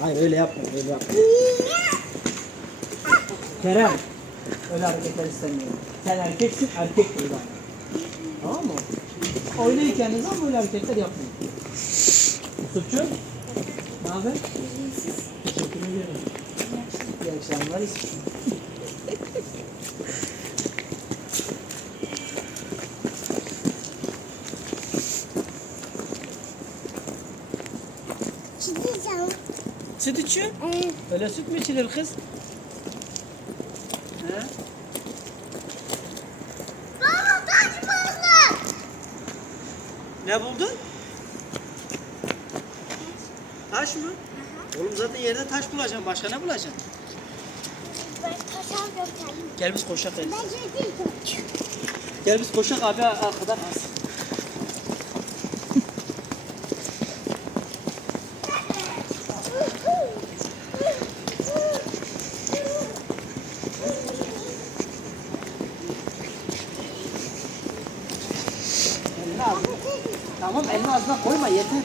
Hayır öyle yapma öyle yapma. Kerem. Öyle hareketler istemiyorum. Sen erkeksin erkek davran. Tamam mı? Oynayken de böyle hareketler yapmayın. Yusufcuğum. Ne haber? Teşekkür ederim. İyi akşamlar Yusufcuğum. Çizeceğim. Süt içiyor. Evet. Öyle süt mü içilir kız? He? Baba taş balık. Ne buldun? Taş mı? Oğlum zaten yerde taş bulacaksın. Başka ne bulacaksın? Ben taş alacağım. Gel biz koşak Ben şey. Gel biz koşak abi arkadan az. Elini ağzına. Tamam elini ağzına koyma yeter.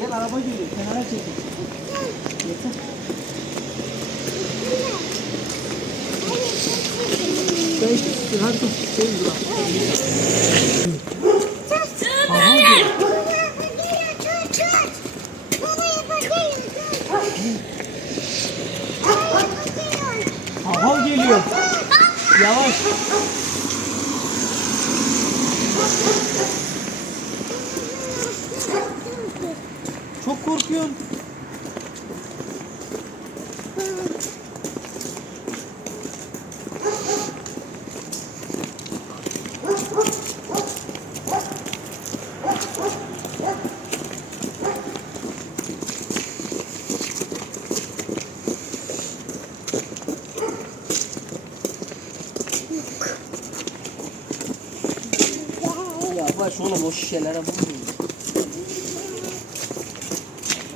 Gel araba geliyor. Kenara çekil. Yeter. Aha geliyor. Yavaş. Çok korkuyorum. Yavaş oğlum o şişelere vurmayın.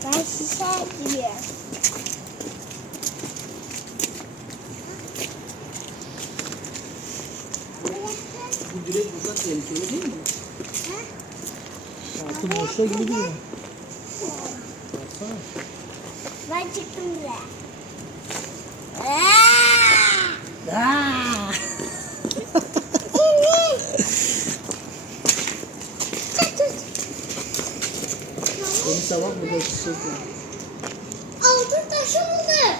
Ben şişe giyiyorum. Bu direkt buradan tehlikeli değil mi? Altın boşluğa gibi duruyor. Baksana. Ben çıktım bile. Aa! Beni sabah var. Altın taşı buldum.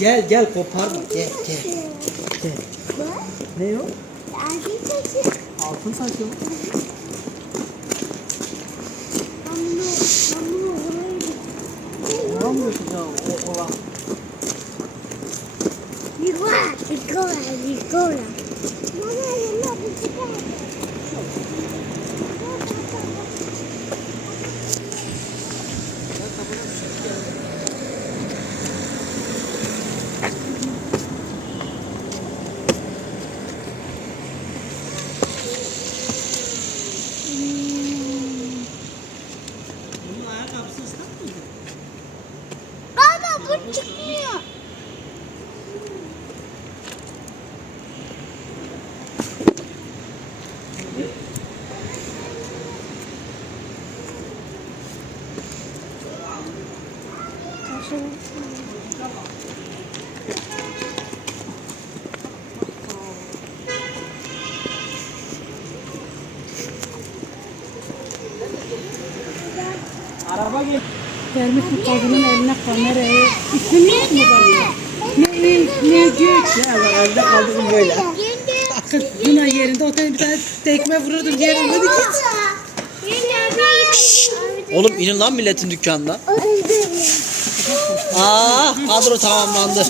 Gel gel koparma. Gel gel. gel. Ne o? Altın taşı. Altın taşı mı? Ona mı götüreceğim o olan? Yuva, yuva, yuva. Vermiş bir kadının eline kamerayı. İsmin yok mu bana? Ne, ne, ne güç. Ya ben evde kaldım böyle. Kız buna yerinde otel bir tane tekme vururdum yerine dedi ki. Oğlum inin lan milletin dükkanına. Aa kadro tamamlandı.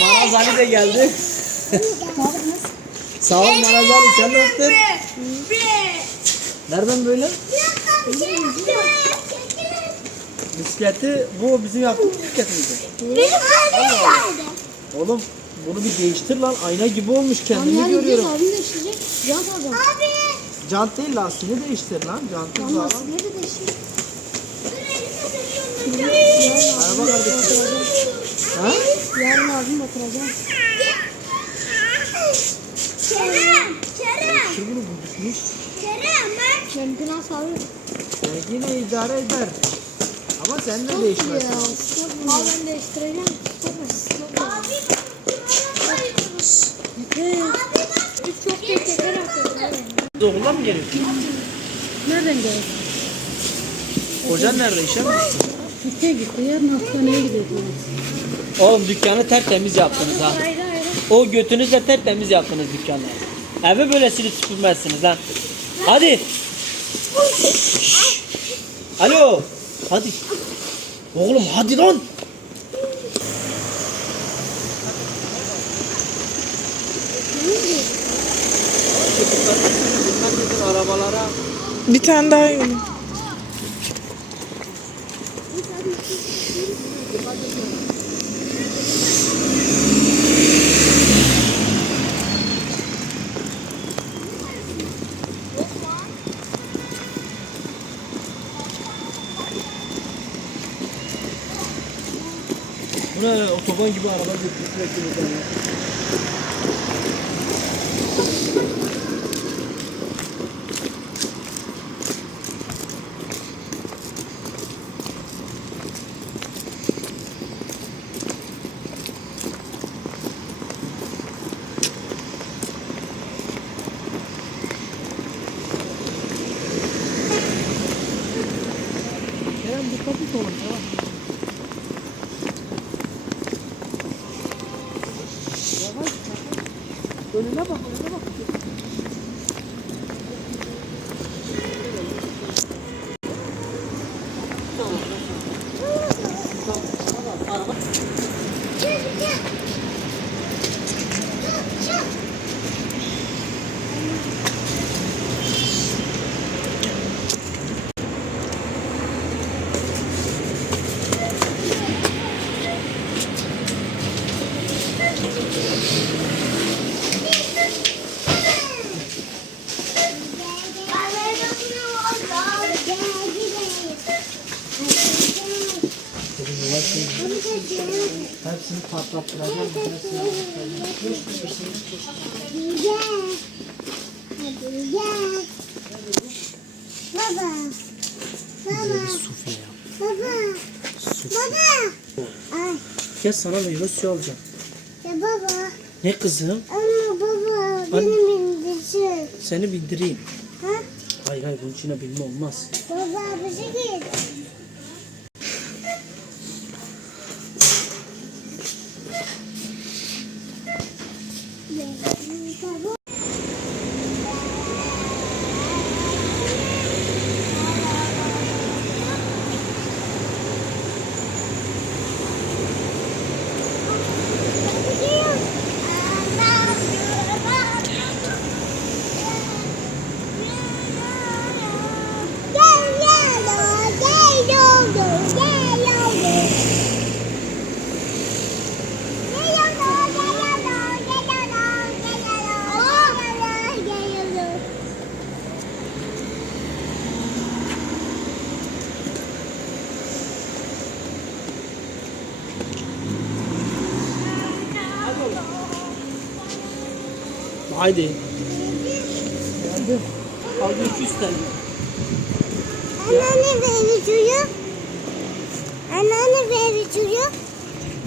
Maraz Ali de geldi. Sağ ol Maraz Ali sen ne yaptın? Nereden böyle? Bisikleti bu bizim yaptığımız bisiklet miydi? Oğlum bunu bir değiştir lan ayna gibi olmuş kendimi görüyorum. Abim de işleyecek. Yaz adam. Jant değil lastiğini değiştir lan. Jantın sağlam. Ne de değişiyor? Araba kardeşim. Ha? Yarın abim oturacağım. Kerem, Kerem, düşmüş? Kerem bak. Benimki nasıl abi? Ya yine idare eder. Ama sen de değişmez. Abi ben değiştireceğim. Abi Üç çok geç şeker atıyorum abi. Doğrudan mı geliyor? Nereden geldi? Kocan nerede işe mi? İşe gitti. Yarın hastaneye gideceğiz. Oğlum dükkanı tertemiz yaptınız ha. Ayrı ayrı. O götünüzle tertemiz yaptınız dükkanı. Eve böyle silip süpürmezsiniz lan. Hadi. Alo. Hadi. Oğlum hadi lan. Arabalara. Bir tane daha yiyelim. Bu ne otoban gibi araba götürüp sürekli buradan ya. Kerem dikkatli olun tamam. 那么 Baba. Baba. Baba. Baba. Ay. Gel sana meyve suyu alacağım. Ya baba. Ne kızım? Ama baba beni bindirsin. Seni bindireyim. Ha? Hayır hayır bunun içine binme olmaz. Baba bizi git. Haydi. Geldim. Al 200 TL. Anneanne duyuyor. Anneanne duyuyor.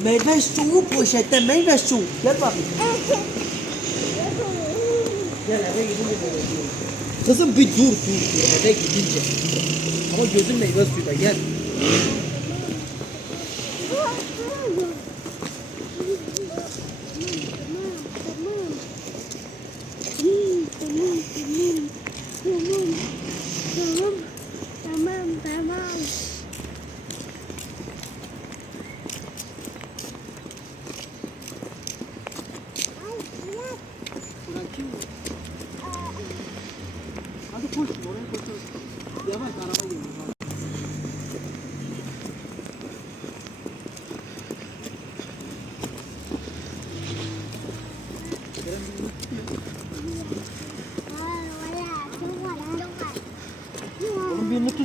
Meyve suyu poşette meyve suyu. Gel bakayım. Gel eve gidince diyorum. Kızım bir dur dur eve gidince. Ama gözün meyve suyunda gel. 小妹，小妹，白妈了。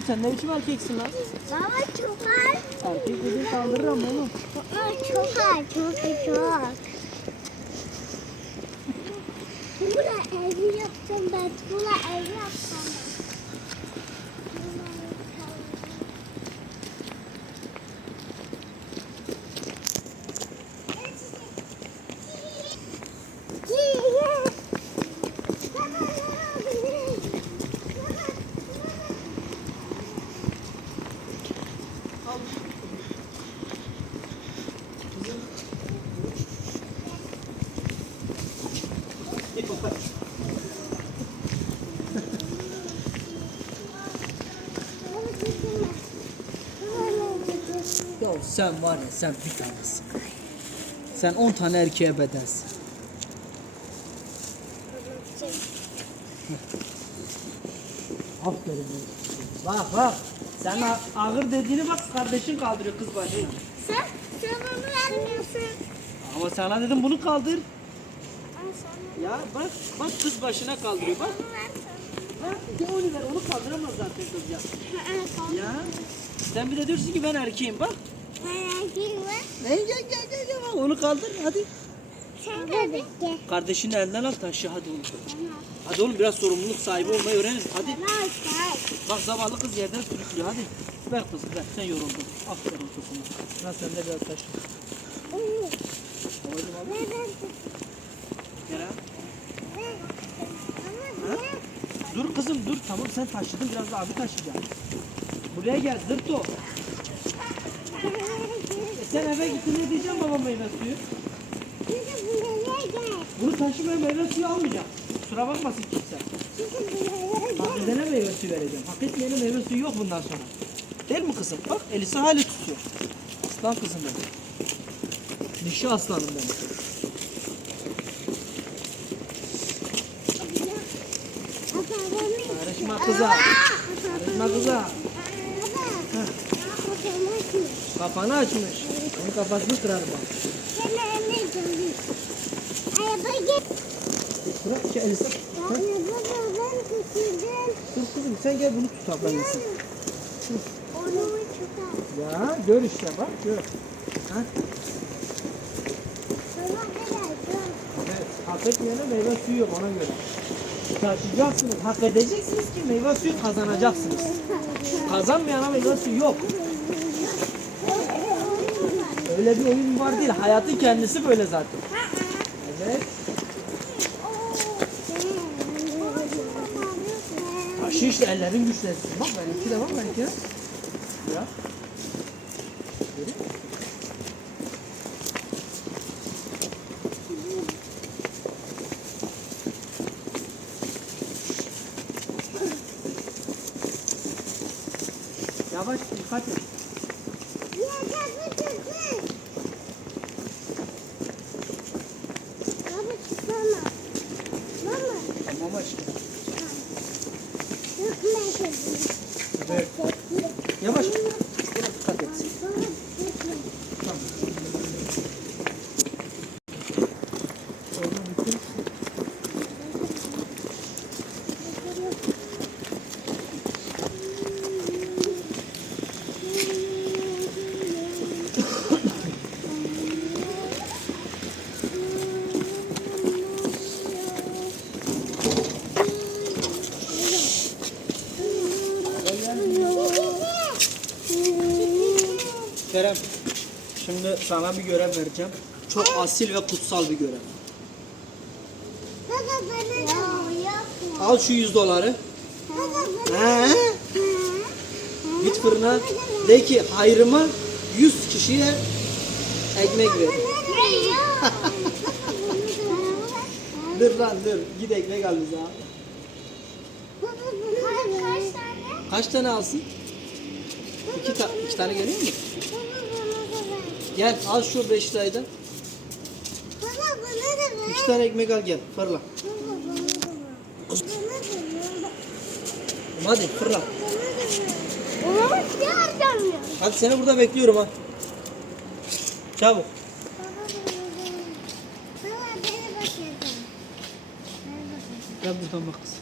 Tut sen ne biçim erkeksin lan? Baba çok var. Erkek dediğin kaldırırım oğlum. Ay, çok var, çok çok. Buna evi yapsam ben, buna evi yapsam ben. Ya sen var ya sen bir tanesin. Sen 10 tane erkeğe bedelsin. Aferin. Bak bak. Sen a- ağır dediğini bak kardeşin kaldırıyor kız başına. Sen, sen onu vermiyorsun. Ama sana dedim bunu kaldır. Ama sen Ya bak bak kız başına kaldırıyor bak. onu ya onu ver onu kaldıramaz zaten kız ya. Ha, Ya sen bir de diyorsun ki ben erkeğim bak. Ne gel gel gel gel bak onu kaldır hadi. Sen de gel. Kardeşinin elinden al taşı hadi oğlum. Hadi oğlum biraz sorumluluk sahibi olmayı öğrenin hadi. Bak zavallı kız yerden sürüklüyor hadi. Ver kızım ver sen yoruldun. Aferin topunu. Ben sende biraz taşı. Babacım al. Neden? Kerem. Ama Dur kızım dur tamam sen taşıdın biraz da abi taşıyacak. Buraya gel zırt o. Sen eve gittin ne diyeceğim baba meyve suyu? Bunu taşımaya meyve suyu almayacağım. Kusura bakmasın kimse. Hak edene meyve suyu vereceğim. Hak etmeyene meyve suyu yok bundan sonra. Değil mi kızım? Bak Elisa hali tutuyor. Aslan kızım benim. Dişi aslanım benim. Karışma kıza. Karışma kıza. Kafanı açmış. Onun kafasını kırar bak. Bırak şey Elisa. Dur kızım sen gel bunu tut ablanısın. Ya gör işte bak gör. Ha? Evet, hak etmeyene meyve suyu yok ona göre. Taşıyacaksınız, hak edeceksiniz ki meyve suyu kazanacaksınız. Kazanmayana meyve suyu yok. Öyle bir oyun var değil, hayatın kendisi böyle zaten. Evet, taşı işte ellerin güçlensin. Bak benimki de benimki de. Ya. Yavaş dikkat et. Tamam aşkım. Evet. Yavaş. Buna dikkat et. Tamam. Oradan bitir. Kerem, şimdi sana bir görev vereceğim. Çok asil ve kutsal bir görev. Al şu 100 doları. He? Git fırına. De ki hayrıma 100 kişiye ekmek ver. Dur lan dur. Git ekmek al bize abi. Kaç tane? Kaç tane alsın? İki, ta iki tane geliyor mu? Gel al şu 5 liraydan. Baba bana da ver. İki tane ekmek al gel. Fırla. Baba bana da ver. Bana da ver. Hadi fırla. Onu ne harcamıyor? Hadi seni burada bekliyorum ha. Çabuk. Baba bana da ver. Baba beni bakacağım. Bana bakacağım. Gel buradan bak kızım.